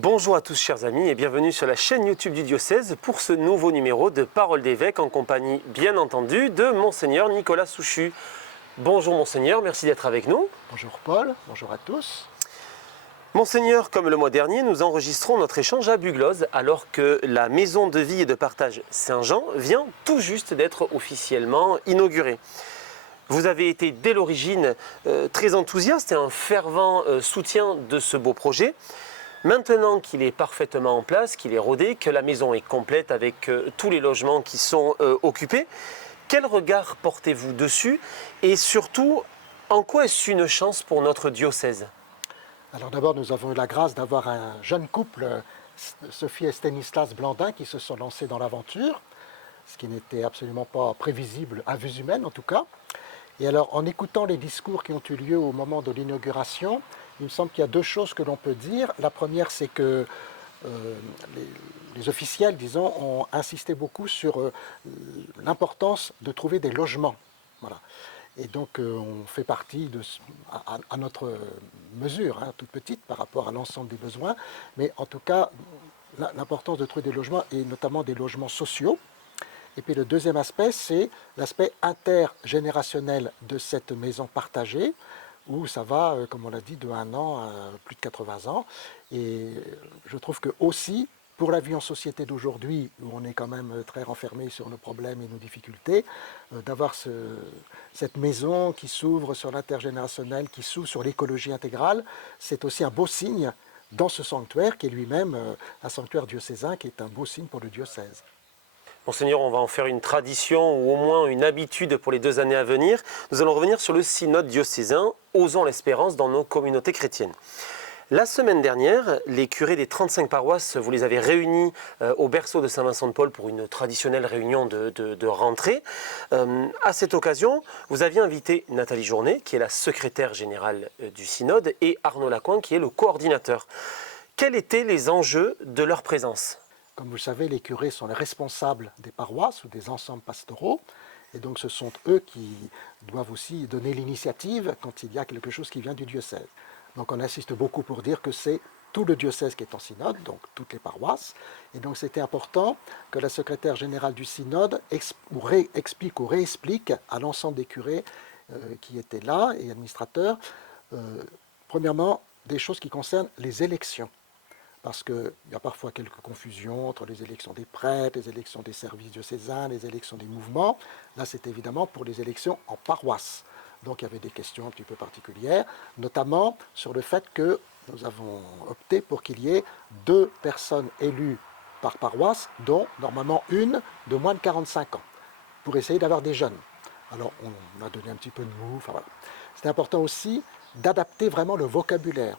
Bonjour à tous chers amis et bienvenue sur la chaîne YouTube du diocèse pour ce nouveau numéro de Parole d'évêque en compagnie bien entendu de Monseigneur Nicolas Souchu. Bonjour Monseigneur, merci d'être avec nous. Bonjour Paul, bonjour à tous. Monseigneur, comme le mois dernier, nous enregistrons notre échange à Bugloz alors que la maison de vie et de partage Saint-Jean vient tout juste d'être officiellement inaugurée. Vous avez été dès l'origine très enthousiaste et un fervent soutien de ce beau projet. Maintenant qu'il est parfaitement en place, qu'il est rodé, que la maison est complète avec tous les logements qui sont occupés, quel regard portez-vous dessus et surtout, en quoi est-ce une chance pour notre diocèse? Alors d'abord, nous avons eu la grâce d'avoir un jeune couple, Sophie et Stanislas Blandin, qui se sont lancés dans l'aventure, ce qui n'était absolument pas prévisible à vue humaine en tout cas. Et alors, en écoutant les discours qui ont eu lieu au moment de l'inauguration, il me semble qu'il y a deux choses que l'on peut dire. La première, c'est que les officiels, disons, ont insisté beaucoup sur l'importance de trouver des logements. Voilà. Et donc, on fait partie, à notre mesure, hein, toute petite par rapport à l'ensemble des besoins, mais en tout cas, l'importance de trouver des logements, et notamment des logements sociaux. Et puis le deuxième aspect, c'est l'aspect intergénérationnel de cette maison partagée, où ça va, comme on l'a dit, de 1 an à plus de 80 ans. Et je trouve que aussi, pour la vie en société d'aujourd'hui, où on est quand même très renfermé sur nos problèmes et nos difficultés, d'avoir cette maison qui s'ouvre sur l'intergénérationnel, qui s'ouvre sur l'écologie intégrale, c'est aussi un beau signe dans ce sanctuaire, qui est lui-même un sanctuaire diocésain, qui est un beau signe pour le diocèse. Monseigneur, on va en faire une tradition ou au moins une habitude pour les 2 années à venir. Nous allons revenir sur le synode diocésain, Osons l'espérance dans nos communautés chrétiennes. La semaine dernière, les curés des 35 paroisses, vous les avez réunis au berceau de Saint-Vincent-de-Paul pour une traditionnelle réunion de rentrée. À cette occasion, vous aviez invité Nathalie Journet, qui est la secrétaire générale du synode, et Arnaud Lacoin, qui est le coordinateur. Quels étaient les enjeux de leur présence ? Comme vous le savez, les curés sont les responsables des paroisses ou des ensembles pastoraux, et donc ce sont eux qui doivent aussi donner l'initiative quand il y a quelque chose qui vient du diocèse. Donc on insiste beaucoup pour dire que c'est tout le diocèse qui est en synode, donc toutes les paroisses, et donc c'était important que la secrétaire générale du synode explique ou réexplique à l'ensemble des curés qui étaient là et administrateurs, premièrement, des choses qui concernent les élections. Parce qu'il y a parfois quelques confusions entre les élections des prêtres, les élections des services diocésains, les élections des mouvements. Là, c'est évidemment pour les élections en paroisse. Donc il y avait des questions un petit peu particulières, notamment sur le fait que nous avons opté pour qu'il y ait 2 personnes élues par paroisse, dont normalement une de moins de 45 ans, pour essayer d'avoir des jeunes. Alors on a donné un petit peu de mots, enfin voilà. C'est important aussi d'adapter vraiment le vocabulaire.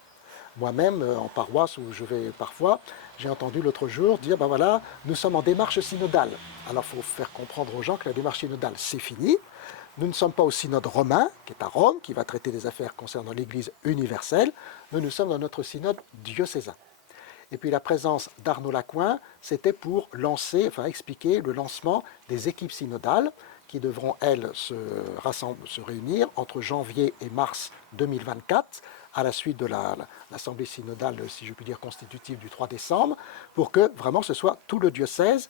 Moi-même, en paroisse où je vais parfois, j'ai entendu l'autre jour dire, ben voilà, nous sommes en démarche synodale. Alors il faut faire comprendre aux gens que la démarche synodale, c'est fini. Nous ne sommes pas au synode romain, qui est à Rome, qui va traiter des affaires concernant l'Église universelle, mais nous sommes dans notre synode diocésain. Et puis la présence d'Arnaud Lacoin, c'était pour expliquer le lancement des équipes synodales, qui devront, elles, se réunir entre janvier et mars 2024, à la suite de l'Assemblée synodale, si je puis dire, constitutive du 3 décembre, pour que vraiment ce soit tout le diocèse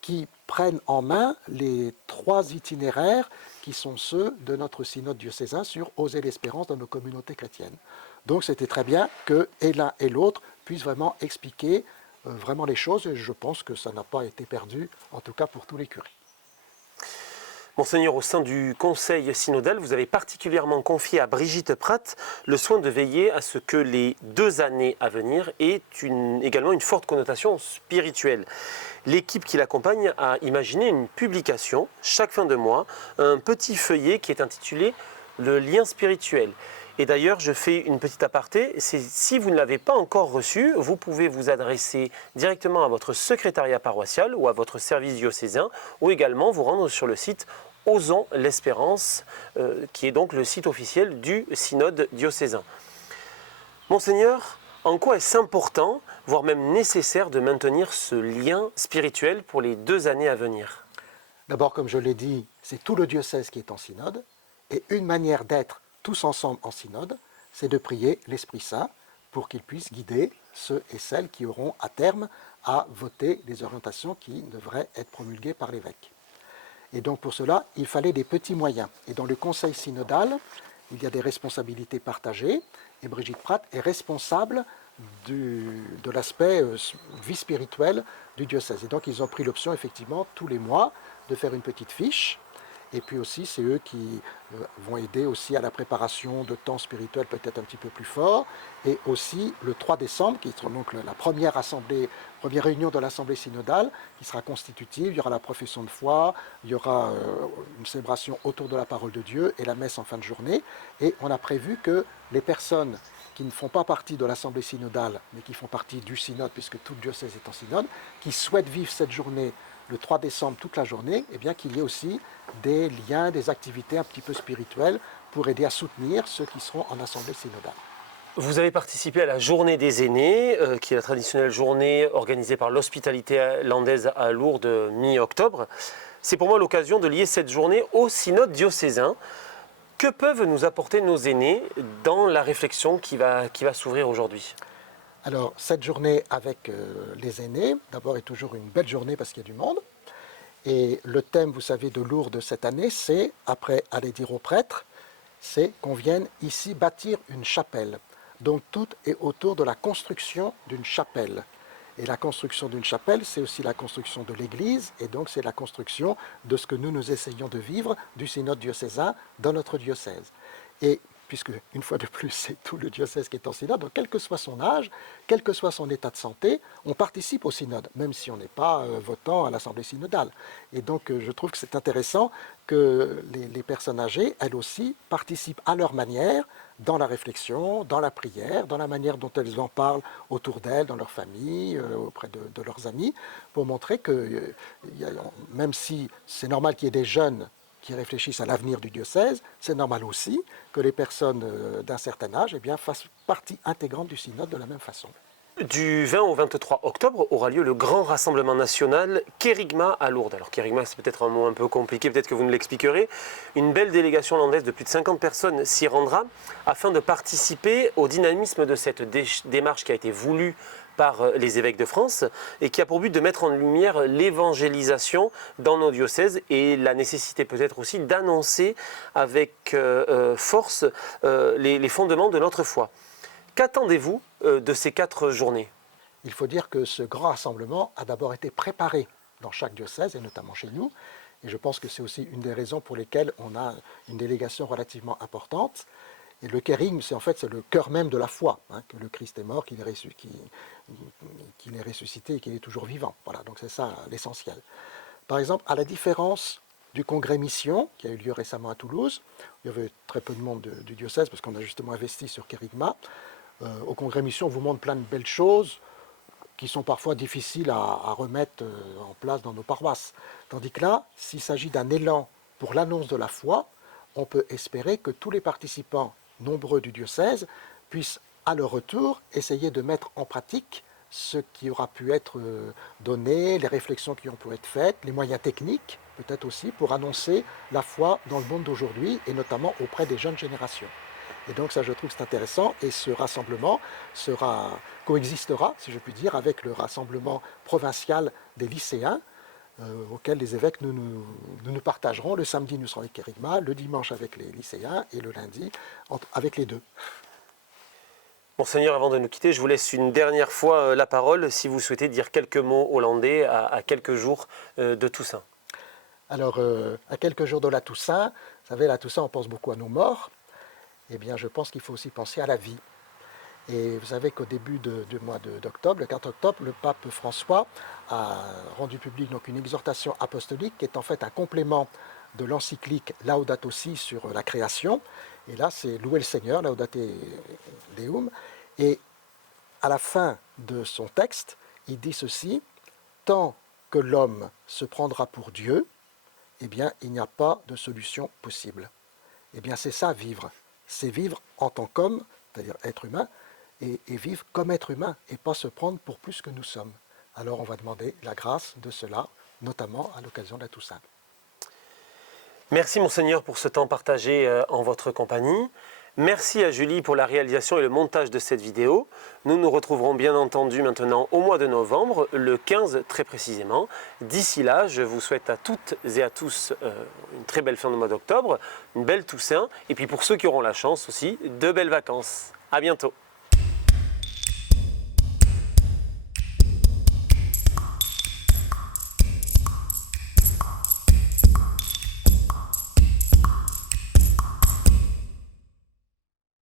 qui prenne en main les 3 itinéraires qui sont ceux de notre synode diocésain sur Oser l'espérance dans nos communautés chrétiennes. Donc c'était très bien que et l'un et l'autre puissent vraiment expliquer vraiment les choses, et je pense que ça n'a pas été perdu, en tout cas pour tous les curés. Monseigneur, au sein du conseil synodal, vous avez particulièrement confié à Brigitte Pratt le soin de veiller à ce que les 2 années à venir aient également une forte connotation spirituelle. L'équipe qui l'accompagne a imaginé une publication, chaque fin de mois, un petit feuillet qui est intitulé « Le lien spirituel ». Et d'ailleurs, je fais une petite aparté, si vous ne l'avez pas encore reçu, vous pouvez vous adresser directement à votre secrétariat paroissial ou à votre service diocésain, ou également vous rendre sur le site Osons l'espérance, qui est donc le site officiel du synode diocésain. Monseigneur, en quoi est-ce important, voire même nécessaire, de maintenir ce lien spirituel pour les 2 années à venir? D'abord, comme je l'ai dit, c'est tout le diocèse qui est en synode, et une manière d'être tous ensemble en synode, c'est de prier l'Esprit Saint pour qu'ils puissent guider ceux et celles qui auront à terme à voter les orientations qui devraient être promulguées par l'évêque. Et donc pour cela, il fallait des petits moyens. Et dans le conseil synodal, il y a des responsabilités partagées, et Brigitte Pratt est responsable de l'aspect vie spirituelle du diocèse. Et donc ils ont pris l'option effectivement tous les mois de faire une petite fiche. Et puis aussi, c'est eux qui vont aider aussi à la préparation de temps spirituels peut-être un petit peu plus forts. Et aussi le 3 décembre, qui sera donc la première réunion de l'Assemblée synodale, qui sera constitutive. Il y aura la profession de foi, il y aura une célébration autour de la parole de Dieu et la messe en fin de journée. Et on a prévu que les personnes qui ne font pas partie de l'Assemblée synodale, mais qui font partie du synode, puisque tout le diocèse est en synode, qui souhaitent vivre cette journée le 3 décembre toute la journée, eh bien qu'il y ait aussi des liens, des activités un petit peu spirituelles pour aider à soutenir ceux qui seront en assemblée synodale. Vous avez participé à la Journée des aînés, qui est la traditionnelle journée organisée par l'hospitalité landaise à Lourdes mi-octobre. C'est pour moi l'occasion de lier cette journée au synode diocésain. Que peuvent nous apporter nos aînés dans la réflexion qui va s'ouvrir aujourd'hui ? Alors, cette journée avec les aînés, d'abord, est toujours une belle journée parce qu'il y a du monde. Et le thème, vous savez, de Lourdes cette année, c'est, après aller dire aux prêtres, c'est qu'on vienne ici bâtir une chapelle. Donc, tout est autour de la construction d'une chapelle. Et la construction d'une chapelle, c'est aussi la construction de l'Église, et donc c'est la construction de ce que nous essayons de vivre du synode diocésain dans notre diocèse. Et puisque, une fois de plus, c'est tout le diocèse qui est en synode, donc quel que soit son âge, quel que soit son état de santé, on participe au synode, même si on n'est pas votant à l'Assemblée synodale. Et donc, je trouve que c'est intéressant que les personnes âgées, elles aussi, participent à leur manière dans la réflexion, dans la prière, dans la manière dont elles en parlent autour d'elles, dans leur famille, auprès de leurs amis, pour montrer que, même si c'est normal qu'il y ait des jeunes qui réfléchissent à l'avenir du diocèse, c'est normal aussi que les personnes d'un certain âge eh bien, fassent partie intégrante du synode de la même façon. Du 20 au 23 octobre aura lieu le grand rassemblement national Kérigma à Lourdes. Alors Kérigma, c'est peut-être un mot un peu compliqué, peut-être que vous nous l'expliquerez. Une belle délégation landaise de plus de 50 personnes s'y rendra afin de participer au dynamisme de cette démarche qui a été voulue par les évêques de France et qui a pour but de mettre en lumière l'évangélisation dans nos diocèses et la nécessité peut-être aussi d'annoncer avec force les fondements de notre foi. Qu'attendez-vous de ces 4 journées ? Il faut dire que ce grand rassemblement a d'abord été préparé dans chaque diocèse, et notamment chez nous. Et je pense que c'est aussi une des raisons pour lesquelles on a une délégation relativement importante. Et le kérigme, c'est le cœur même de la foi, que le Christ est mort, qu'il est ressuscité et qu'il est toujours vivant. Voilà, donc c'est ça l'essentiel. Par exemple, à la différence du congrès Mission, qui a eu lieu récemment à Toulouse, il y avait très peu de monde du diocèse, parce qu'on a justement investi sur Kérigma. Au congrès Mission, on vous montre plein de belles choses qui sont parfois difficiles à remettre en place dans nos paroisses. Tandis que là, s'il s'agit d'un élan pour l'annonce de la foi, on peut espérer que tous les participants nombreux du diocèse puissent à leur retour essayer de mettre en pratique ce qui aura pu être donné, les réflexions qui ont pu être faites, les moyens techniques peut-être aussi pour annoncer la foi dans le monde d'aujourd'hui et notamment auprès des jeunes générations. Et donc ça, je trouve que c'est intéressant, et ce rassemblement coexistera, si je puis dire, avec le rassemblement provincial des lycéens, auquel les évêques nous partagerons. Le samedi, nous serons avec Kérigma, le dimanche avec les lycéens, et le lundi avec les deux. Monseigneur, avant de nous quitter, je vous laisse une dernière fois la parole, si vous souhaitez dire quelques mots hollandais à quelques jours de Toussaint. Alors, à quelques jours de la Toussaint, vous savez, la Toussaint, on pense beaucoup à nos morts. Eh bien, je pense qu'il faut aussi penser à la vie. Et vous savez qu'au début du mois d'octobre, le 4 octobre, le pape François a rendu public donc une exhortation apostolique qui est en fait un complément de l'encyclique Laudato Si sur la création. Et là, c'est louer le Seigneur, Laudate Deum. Et à la fin de son texte, il dit ceci: tant que l'homme se prendra pour Dieu, eh bien, il n'y a pas de solution possible. Eh bien, c'est ça, vivre. C'est vivre en tant qu'homme, c'est-à-dire être humain, et vivre comme être humain, et pas se prendre pour plus que nous sommes. Alors on va demander la grâce de cela, notamment à l'occasion de la Toussaint. Merci Monseigneur pour ce temps partagé en votre compagnie. Merci à Julie pour la réalisation et le montage de cette vidéo. Nous nous retrouverons bien entendu maintenant au mois de novembre, le 15 très précisément. D'ici là, je vous souhaite à toutes et à tous une très belle fin de mois d'octobre, une belle Toussaint, et puis pour ceux qui auront la chance aussi, de belles vacances. À bientôt.